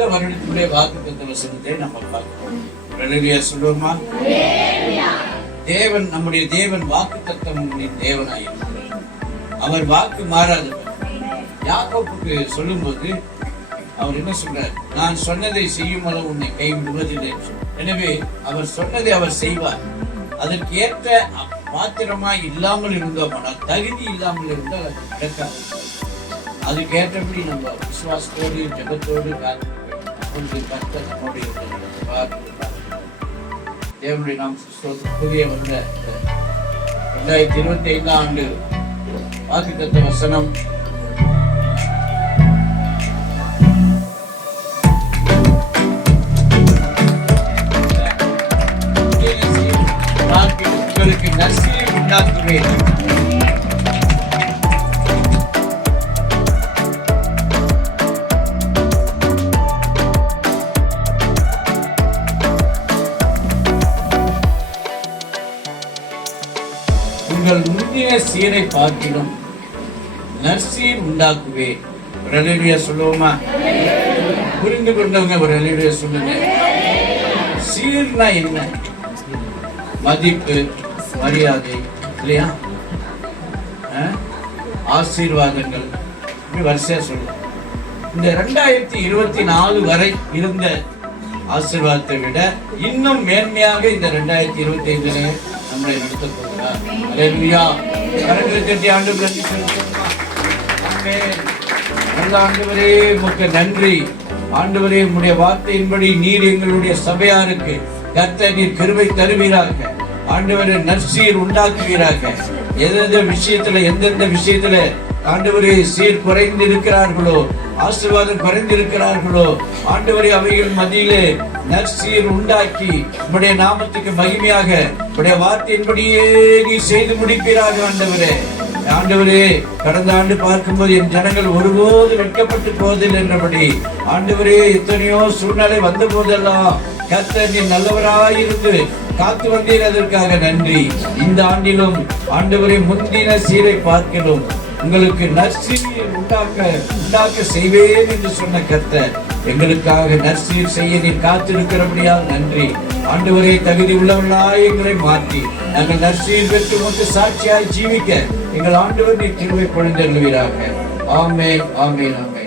இந்த வருடத்துடைய வாக்குத்தத்த வசனத்தை நம்ம பார்க்கிறோம். அல்லேலூயா சொல்லுவோமா? தேவன், நம்முடைய தேவன் வாக்குத்தத்தம் தேவனாயிருக்கிறார். அவர் வாக்கு மாறாதவர். யாக்கோபுக்கு சொல்லும்போது அவர் என்ன சொல்றார்? நான் சொன்னதை செய்யும் அளவு உன்னை கைவிடுவதில்லை. எனவே அவர் சொன்னதை அவர் செய்வார். அதற்கு ஏற்ற பாத்திரமா இல்லாமல் இருந்தோம்னால், தகுதி இல்லாமல் இருந்தால் அது நடக்காது. அதுக்கு ஏற்றபடி நம்ம விசுவாசத்தோடு ஜெபத்தோடு கர்த்தர் நம்முடைய தேவனுடைய நாம் புதிய வந்த 2025 ஆண்டு வாக்குத்தத்த வசனம் உங்களுக்கு நற்செய்தியை உண்டாக்குவேன். உங்கள் முந்தின சீரை பார்க்கிலும் நற்சீர் உண்டாக்குவேன். ஒரு அல்லேலூயா சொல்லுவோமா? புரிந்து கொண்டவங்க ஒரு அல்லேலூயா சொல்லுங்க. சீர்னா என்ன? மதிப்பு, மரியாதை இல்லையா? ஆசீர்வாதங்கள் இப்படி வரிசையா சொல்லுவோம். இந்த 2024 வரை இருந்த ஆசீர்வாதத்தை விட இன்னும் மேன்மையாக இந்த 2025 நம்மளை நடத்த போகிறார். அல்லேலூயா. கரங்களை தட்டி ஆண்டவருக்கு செலுத்துவோமா? ஆமென். நல்ல ஆண்டவரே, உமக்கு நன்றி. ஆண்டவரே, உம்முடைய வார்த்தையின்படி நீர் எங்களுடைய சபையாருக்கு கர்த்தர் நீர் கிருபை தருவீராக. ஆண்டவரே, நற்சீர் உண்டாக்குவீராக. எந்தெந்த விஷயத்துல ஆண்டவரே சீர் குறைந்து இருக்கிறார்களோ, ஆசீர்வாதம் குறைந்திருக்கிறார்களோ, ஆண்டவரே அவைகள் மத்தியிலே நற்சீர் உண்டாக்கி உம்முடைய நாமத்துக்கு மகிமையாக உம்முடைய வார்த்தையின்படியே நீ செய்து முடிப்பீராக. ஆண்டவரே, கடந்த ஆண்டு பார்க்கும்போது என் ஜனங்கள் ஒருபோது வெட்கப்பட்டு போவதில்லை என்றபடி, ஆண்டவரே எத்தனையோ சூழ்நிலை வந்த போதெல்லாம் கர்த்தர் நீர் நல்லவராயிருந்து காத்து வந்தீர். அதற்காக நன்றி. இந்த ஆண்டிலும் ஆண்டவரே முந்தின சீரை பார்க்கிறோம். உங்களுக்கு நற்சீர் உண்டாக்க செய்வேன் என்று சொன்ன கர்த்தர் எங்களுக்காக நற்சீர் செய்ய நீர் காத்திருக்கிறபடியால் நன்றி. ஆண்டவரே, தகுதி உள்ளவர்களாய் எங்களை மாற்றி நாங்கள் நற்சீர் பெற்று உமக்கு சாட்சியாய் ஜீவிக்க எங்கள் ஆண்டவர் நீர் கிருபை பொழிந்தருளுவீராக. ஆமென், ஆமென், ஆமென்.